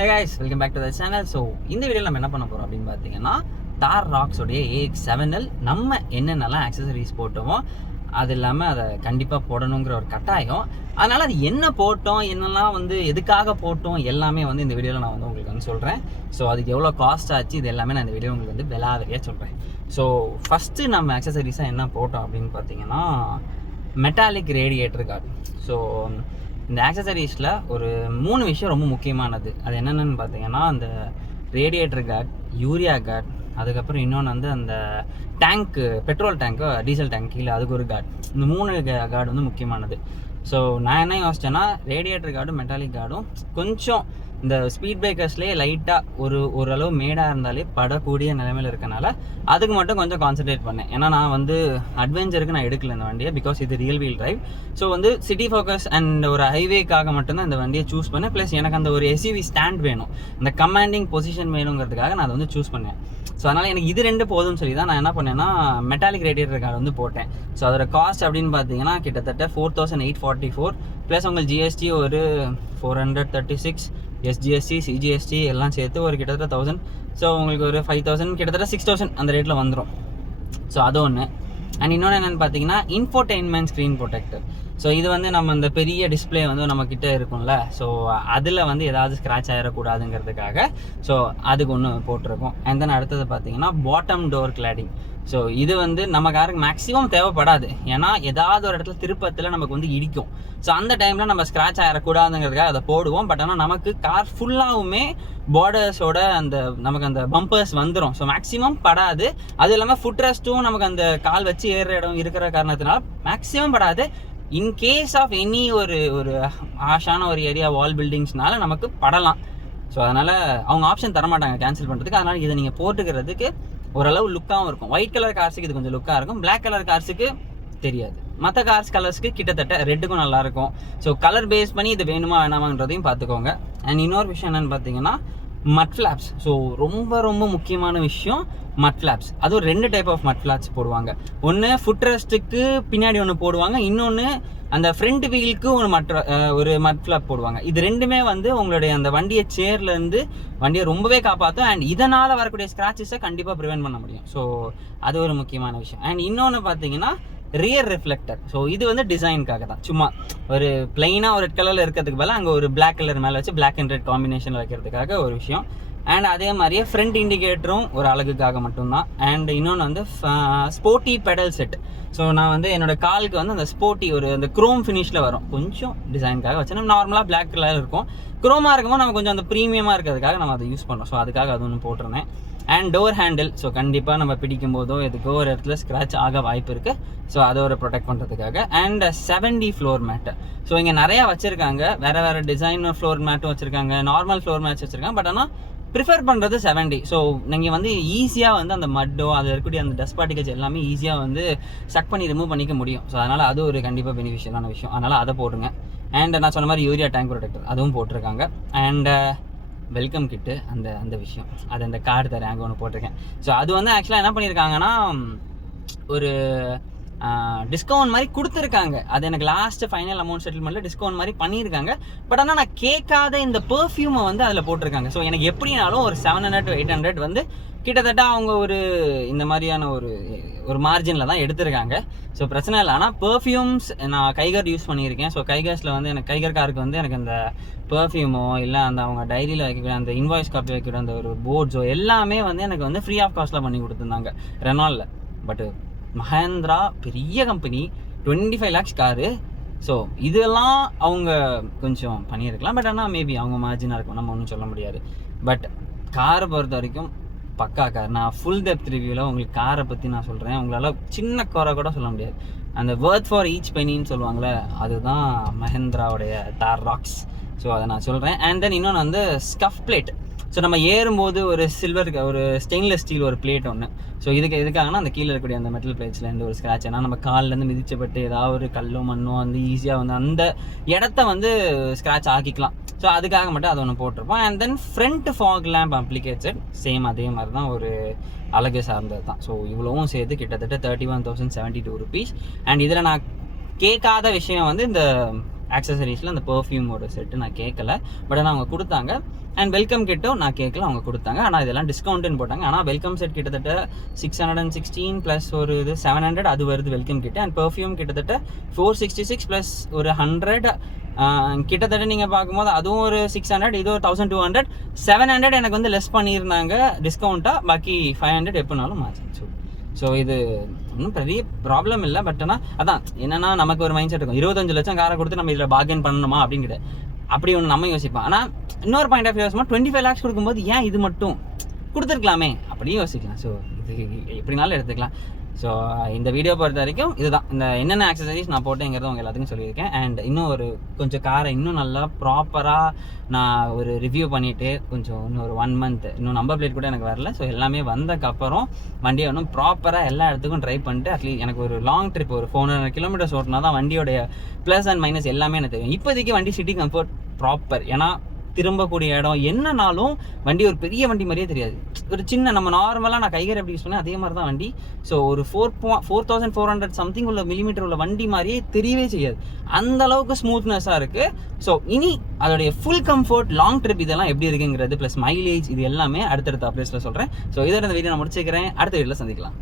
Hey guys, welcome back to the channel. So இந்த வீடியோவில் நம்ம என்ன பண்ண போகிறோம் அப்படின்னு பார்த்தீங்கன்னா தார் ராக்ஸோடைய AX7L நம்ம என்னென்னலாம் ஆக்சசரிஸ் போட்டோமோ அது இல்லாமல் அதை கண்டிப்பாக போடணுங்கிற ஒரு கட்டாயம். அதனால் அது என்ன போட்டோம், என்னெல்லாம் எதுக்காக போட்டோம் எல்லாமே இந்த வீடியோவில் நான் உங்களுக்கு சொல்கிறேன். ஸோ அதுக்கு எவ்வளோ காஸ்ட் ஆச்சு இது எல்லாமே நான் இந்த வீடியோ உங்களுக்கு விலாவரியாக சொல்கிறேன். ஸோ ஃபஸ்ட்டு நம்ம ஆக்சசரிஸாக என்ன போட்டோம் அப்படின்னு பார்த்தீங்கன்னா மெட்டாலிக் ரேடியேட்டர் கார்டு. ஸோ இந்த ஆக்சசரிஸில் ஒரு 3 விஷயம் ரொம்ப முக்கியமானது. அது என்னென்னு பார்த்தீங்கன்னா அந்த ரேடியேட்டர் கார்டு, யூரியா கார்டு, அதுக்கப்புறம் இன்னொன்று அந்த டேங்க்கு, பெட்ரோல் டேங்க்கு, டீசல் டேங்க் கீழே அதுக்கு ஒரு கார்டு. இந்த 3 கார்டு முக்கியமானது. ஸோ நான் என்ன யோசிச்சேன்னா ரேடியேட்டர் கார்டும் மெட்டாலிக் கார்டும் கொஞ்சம் இந்த ஸ்பீட் பிரேக்கர்ஸ்லேயே லைட்டாக ஓரளவு மேடாக இருந்தாலே படக்கூடிய நிலைமையில் இருக்கனால அதுக்கு மட்டும் கொஞ்சம் கான்சன்ட்ரேட் பண்ணேன். ஏன்னா நான் அட்வென்ச்சருக்கு நான் எடுக்கல இந்த வண்டியை, பிகாஸ் இது real wheel drive. So city focus and ஒரு ஹைவேக்காக மட்டும்தான் இந்த வண்டியை சூஸ் பண்ணேன். ப்ளஸ் எனக்கு அந்த ஒரு எஸ்யூவி ஸ்டாண்ட் வேணும், அந்த கமாண்டிங் பொசிஷன் வேணுங்கிறதுக்காக நான் அதை சூஸ் பண்ணேன். ஸோ அதனால் எனக்கு இது 2 போதும்னு சொல்லி தான் நான் என்ன பண்ணேன்னா மெட்டாலிக் ரேடியேட்டர் கார்டு போட்டேன். ஸோ அதோட காஸ்ட் அப்படின்னு பார்த்தீங்கன்னா கிட்டத்தட்ட 4844 ப்ளஸ் உங்களுக்கு ஜிஎஸ்டி ஒரு 436, எஸ்ஜிஎஸ்டி, சிஜிஎஸ்டி எல்லாம் சேர்த்து ஒரு கிட்டத்தட்ட 1000. ஸோ உங்களுக்கு ஒரு 5000, கிட்டத்தட்ட 6000 அந்த ரேட்டில் வந்துடும். ஸோ அது ஒன்று. அண்ட் இன்னொன்று என்னென்னு பார்த்தீங்கன்னா இன்ஃபோடெயின்மெண்ட் ஸ்க்ரீன் ப்ரொடெக்டர். ஸோ இது நம்ம அந்த பெரிய டிஸ்பிளே நம்மக்கிட்ட இருக்கும்ல, ஸோ அதில் ஏதாவது ஸ்க்ராட்ச் ஆகிடக்கூடாதுங்கிறதுக்காக ஸோ அதுக்கு ஒன்று போட்டிருக்கோம். அண்ட் தென் அடுத்தது பார்த்தீங்கன்னா பாட்டம் டோர் கிளாடிங். ஸோ இது நம்ம காருக்கு மேக்ஸிமம் தேவைப்படாது, ஏன்னா ஏதாவது ஒரு இடத்துல திருப்பத்தில் நமக்கு இடிக்கும். ஸோ அந்த டைமில் நம்ம ஸ்க்ராட்ச் ஆகிடக்கூடாதுங்கிறதுக்காக அதை போடுவோம். பட் ஆனால் நமக்கு கார் ஃபுல்லாகவுமே பார்டர்ஸோட நமக்கு அந்த பம்பர்ஸ் வந்துடும். ஸோ மேக்ஸிமம் படாது. அது இல்லாமல் ஃபுட் ரெஸ்ட்டும் நமக்கு அந்த கால் வச்சு ஏறுற இடம் இருக்கிற காரணத்தினால மேக்ஸிமம் படாது. இன் கேஸ் ஆஃப் எனி ஒரு ஆஷான ஒரு ஏரியா வால் பில்டிங்ஸ்னால நமக்கு படலாம். ஸோ அதனால் அவங்க ஆப்ஷன் தரமாட்டாங்க கேன்சல் பண்ணுறதுக்கு. அதனால் இதை நீங்கள் போட்டுக்கிறதுக்கு ஓரளவு லுக்காகவும் இருக்கும். ஒயிட் கலர் கார்ஸுக்கு இது கொஞ்சம் லுக்காக இருக்கும், பிளாக் கலர் கார்ஸுக்கு தெரியாது. மற்ற கார்ஸ் கலர்ஸ்க்கு கிட்டத்தட்ட ரெட்டுக்கும் நல்லாயிருக்கும். ஸோ கலர் பேஸ் பண்ணி இது வேணுமா வேணாமான்றதையும் பார்த்துக்கோங்க. அண்ட் இன்னொரு விஷயம் என்னென்னு பார்த்தீங்கன்னா மட் ஃப்ளாப்ஸ். ஸோ ரொம்ப ரொம்ப முக்கியமான விஷயம் மட் ஃப்ளாப்ஸ். அதுவும் 2 டைப் ஆஃப் மட் ஃப்ளாப்ஸ் போடுவாங்க. ஒன்று ஃபுட் ரெஸ்ட்டுக்கு பின்னாடி ஒன்று போடுவாங்க, இன்னொன்று அந்த ஃப்ரண்ட் வீலுக்கு ஒரு மட் ஃப்ளாப் போடுவாங்க. இது ரெண்டுமே உங்களுடைய அந்த வண்டியை சேர்லேருந்து வண்டியை ரொம்பவே காப்பாற்றும். அண்ட் இதனால் வரக்கூடிய ஸ்க்ராச்சஸை கண்டிப்பாக ப்ரிவென்ட் பண்ண முடியும். ஸோ அது ஒரு முக்கியமான விஷயம். அண்ட் இன்னொன்று பார்த்தீங்கன்னா ரியர் ரிஃப்ளெக்டர். ஸோ இது டிசைனுக்காக தான், சும்மா ஒரு பிளைனாக ஒரு ரெட் கலரில் இருக்கிறதுக்கு பதிலாக அங்கே ஒரு பிளாக் கலர் மேலே வச்சு பிளாக் அண்ட் ரெட் காம்பினேஷனில் வைக்கிறதுக்காக ஒரு விஷயம். அண்ட் அதே மாதிரியே ஃப்ரண்ட் இண்டிகேட்டரும் ஒரு அழகுக்காக மட்டும்தான். அண்ட் இன்னொன்று ஸ்போர்ட்டி பெடல் செட். ஸோ நான் என்னோட காலுக்கு அந்த ஸ்போர்ட்டி அந்த குரோம் ஃபினிஷில் வரும், கொஞ்சம் டிசைனுக்காக வச்சு. நம்ம நார்மலாக பிளாக் கலர் இருக்கும், குரோமாக இருக்கும்போது நம்ம கொஞ்சம் அந்த ப்ரீமியமாக இருக்கிறதுக்காக நம்ம அதை யூஸ் பண்ணுறோம். ஸோ அதுக்காக அது ஒன்று போட்டிருந்தேன். And door handle. ஸோ கண்டிப்பாக நம்ம பிடிக்கும் போதோ எதுக்கோ ஒரு இடத்துல ஸ்க்ராட்ச் ஆக வாய்ப்பு இருக்குது. ஸோ அதை ஒரு ப்ரொடெக்ட் பண்ணுறதுக்காக. And 7D floor mat. So இங்கே நிறையா வச்சுருக்காங்க, வேறு டிசைன் ஃப்ளோர் மேட்டும் வச்சுருக்காங்க, நார்மல் ஃப்ளோர் மேட்ச் வச்சுருக்காங்க. பட் ஆனால் ப்ரிஃபர் பண்ணுறது 7D. ஸோ நீங்கள் ஈஸியாக அந்த மட்டோ அதில் இருக்கக்கூடிய அந்த டஸ்ட் பார்ட்டிகல்ஸ் எல்லாமே ஈஸியாக சக் பண்ணி ரிமூவ் பண்ணிக்க முடியும். ஸோ அதனால் அது ஒரு கண்டிப்பாக பெனிஃபிஷியலான விஷயம். அதனால் அதை போடுங்க. அண்ட் நான் சொன்ன மாதிரி யூரியா டேங்க் ப்ரொடெக்டர் அதுவும் போட்டிருக்காங்க. அண்ட் வெல்கம் கிட்டு அந்த விஷயம், அது அந்த கார்டு தரேன் அங்கே ஒன்று போட்டிருக்கேன். ஸோ அது ஆக்சுவலாக என்ன பண்ணியிருக்காங்கன்னா ஒரு டிஸ்கவுண்ட் மாதிரி கொடுத்துருக்காங்க. அது எனக்கு லாஸ்ட்டு ஃபைனல் அமௌண்ட் செட்டில்மெண்ட்டில் டிஸ்கவுண்ட் மாதிரி பண்ணியிருக்காங்க. பட் ஆனால் நான் கேட்காத இந்த பெர்ஃப்யூமை அதில் போட்டிருக்காங்க. ஸோ எனக்கு எப்படினாலும் ஒரு 700 to 800 கிட்டத்தட்ட அவங்க இந்த மாதிரியான ஒரு மார்ஜினில் தான் எடுத்திருக்காங்க. ஸோ பிரச்சனை இல்லை. ஆனால் பெர்ஃப்யூம்ஸ் நான் கைகர் யூஸ் பண்ணியிருக்கேன். ஸோ கைகர்ஸில் எனக்கு கைகர் காருக்கு எனக்கு அந்த பெர்ஃப்யூமோ இல்லை அவங்க டைரியில் வைக்கக்கூடிய அந்த இன்வாய்ஸ் காப்பி வைக்கிற அந்த ஒரு போர்ட்ஸோ எல்லாமே எனக்கு ஃப்ரீ ஆஃப் காஸ்ட்டில் பண்ணி கொடுத்துருந்தாங்க ரெனால்டில். பட் மஹேந்திரா பெரிய கம்பெனி, 25 lakhs காரு. ஸோ இதெல்லாம் அவங்க கொஞ்சம் பண்ணியிருக்கலாம். பட் ஆனால் மேபி அவங்க மார்ஜினாக இருக்கும், நம்ம ஒன்றும் சொல்ல முடியாது. பட் காரை பொறுத்த வரைக்கும் பக்கா கார். நான் ஃபுல் டெப்த் ரிவ்யூவில் உங்களுக்கு காரை பற்றி நான் சொல்கிறேன். உங்களால் சின்ன குறை கூட சொல்ல முடியாது. அந்த வர்த் ஃபார் ஈச் பெனின்னு சொல்லுவாங்களே, அதுதான் மஹேந்திராவுடைய தார் ராக்ஸ். ஸோ அதை நான் சொல்கிறேன். அண்ட் தென் இன்னொன்று ஸ்கஃப் பிளேட். ஸோ நம்ம ஏறும்போது ஒரு ஒரு ஸ்டெயின்லெஸ் ஸ்டீல் ஒரு பிளேட் ஒன்று. ஸோ எதுக்காகனா அந்த கீழே இருக்கக்கூடிய அந்த மெட்டல் பிளேட்ஸ்லேருந்து ஒரு ஸ்க்ராட்ச், ஏன்னா நம்ம கால்லேருந்து மிதிச்சப்பட்டு ஏதாவது ஒரு கல்லோ மண்ணோ ஈஸியாக அந்த இடத்த ஸ்க்ராட்ச் ஆக்கிக்கலாம். ஸோ அதுக்காக மட்டும் அது ஒன்று போட்டிருப்போம். And then front fog lamp applicated same அதே மாதிரி தான் ஒரு அழகு சார்ந்தது தான். ஸோ இவ்வளவும் சேர்த்து கிட்டத்தட்ட 31,072 rupees. அண்ட் இதில் நான் கேட்காத விஷயம் இந்த ஆக்சசரிஸில் அந்த பெர்ஃப்யூமோட செட்டு நான் கேட்கல. பட் ஆனால் அவங்க கொடுத்தாங்க. அண்ட் வெல்கம் கிட்டும் நான் கேட்கல, அவங்க கொடுத்தாங்க. ஆனால் இதெல்லாம் டிஸ்கவுண்ட்டுன்னு போட்டாங்க. ஆனால் வெல்கம் செட் கிட்டத்தட்ட 616 ப்ளஸ் ஒரு இது 700 அது வருது வெல்கம் கிட்ட. அண்ட் பெர்ஃப்யூம் கிட்டத்தட்ட 466 ப்ளஸ் ஒரு 100 கிட்டத்தட்ட நீங்கள் பார்க்கும்போது அதுவும் ஒரு 600, இது ஒரு 1200, 700 எனக்கு வந்து லெஸ் பண்ணியிருந்தாங்க டிஸ்கவுண்ட்டாக. பாக்கி 500 எப்போனாலும் மாற்றிச்சு. ஸோ இது ஒன்றும் பெரிய ப்ராப்ளம் இல்லை. பட் ஆனால் அதான் என்னன்னா நமக்கு ஒரு மைண்ட் செட் இருக்கும், 25 லட்சம் காரை கொடுத்து நம்ம இதில் பார்கெயின் பண்ணணுமா அப்படிங்கிற அப்படி ஒன்று நம்ம யோசிப்போம். ஆனால் இன்னொரு பாயிண்ட் ஆஃப் யோசிப்போம், 25 lakhs கொடுக்கும்போது ஏன் இது மட்டும் கொடுத்துருக்கலாமே அப்படியும் யோசிக்கலாம். ஸோ இது எப்படினாலும் எடுத்துக்கலாம். ஸோ இந்த வீடியோ பொறுத்த வரைக்கும் இதுதான், இந்த என்னென்ன ஆக்சசரிஸ் நான் போட்டேங்கிறத உங்கள் எல்லாத்துக்கும் சொல்லியிருக்கேன். அண்ட் இன்னும் ஒரு கொஞ்சம் காரை இன்னும் நல்லா ப்ராப்பராக நான் ஒரு ரிவ்யூ பண்ணிவிட்டு கொஞ்சம் இன்னும் ஒரு 1 month, இன்னும் நம்பர் பிளேட் கூட எனக்கு வரல. ஸோ எல்லாமே வந்ததுக்கப்புறம் வண்டியை இன்னும் ப்ராப்பராக எல்லா இடத்துக்கும் ட்ரைவ் பண்ணிட்டு அட்லீஸ்ட் எனக்கு ஒரு லாங் ட்ரிப் ஒரு 400 kilometers ஓட்டினா தான் வண்டியோடைய ப்ளஸ் அண்ட் மைனஸ் எல்லாமே எனக்கு தெரியும். இப்போதைக்கு வண்டி சிட்டி கம்ஃபர்ட் ப்ராப்பர், ஏன்னா திரும்பக்கூடிய இடம் என்னன்னாலும் வண்டி ஒரு பெரிய வண்டி மாதிரியே தெரியாது. ஒரு சின்ன நம்ம நார்மலாக நான் கைகரை எப்படி யூஸ் பண்ணேன் அதே மாதிரி தான் வண்டி. ஸோ ஒரு 4400 சம்திங் உள்ள மில்லிமீட்டர் உள்ள வண்டி மாதிரியே தெரியவே செய்யாது. அந்த அளவுக்கு ஸ்மூத்னஸாக இருக்குது. ஸோ இனி அதோடைய ஃபுல் கம்ஃபர்ட் லாங் ட்ரிப் இதெல்லாம் எப்படி இருக்குங்கிறது ப்ளஸ் மைலேஜ் இது எல்லாமே அடுத்தடுத்த அப்டேட்ஸில் சொல்கிறேன். ஸோ இதோட இந்த வீடியோ நான் முடிச்சுக்கிறேன். அடுத்த வீடியோவில் சந்திக்கலாம்.